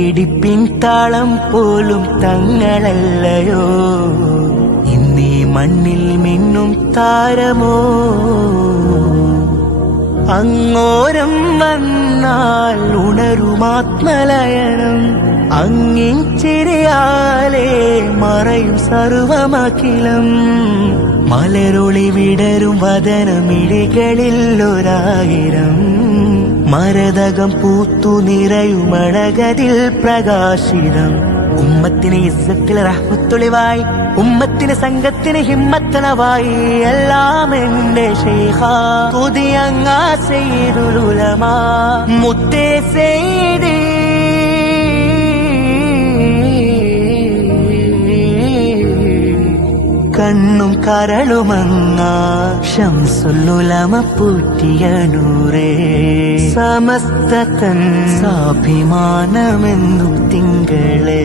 ഉള്ളിടിപ്പിൻ താളം പോലും തങ്ങളല്ലയോ ഇന്നീ മണ്ണിൽ മിന്നും താരമോ അങ്ങോരം വന്നാൽ ഉണരുമാത്മലയനം അങ്ങിൻ ചിരിയാലേ മറയും സർവമഖിലം മലരൊളി വിടരും വദനമിഴികളിൽ ഒരായിരം മരതകം പൂത്തു നിറയുമഴകതിൽ പ്രകാശിതം ഉമ്മത്തിന് ഇസ്സത്തിൽ റഹ്മത്തുളിവായി ഉമ്മത്തിന് സംഘത്തിന് ഹിമ്മത്തളവായി എല്ലാം എന്റെ ശൈഖ തുതിയങ്ങാ സയ്യിദുൽ ഉലമാ മുത്തേ സയ്യിദി കണ്ണും കരളുമങ്ങ ശംസുൽ ഉലമ പൂറ്റിയ നൂറേ സമസ്തതൻ സാഭിമാനമെന്നും തിങ്കളേ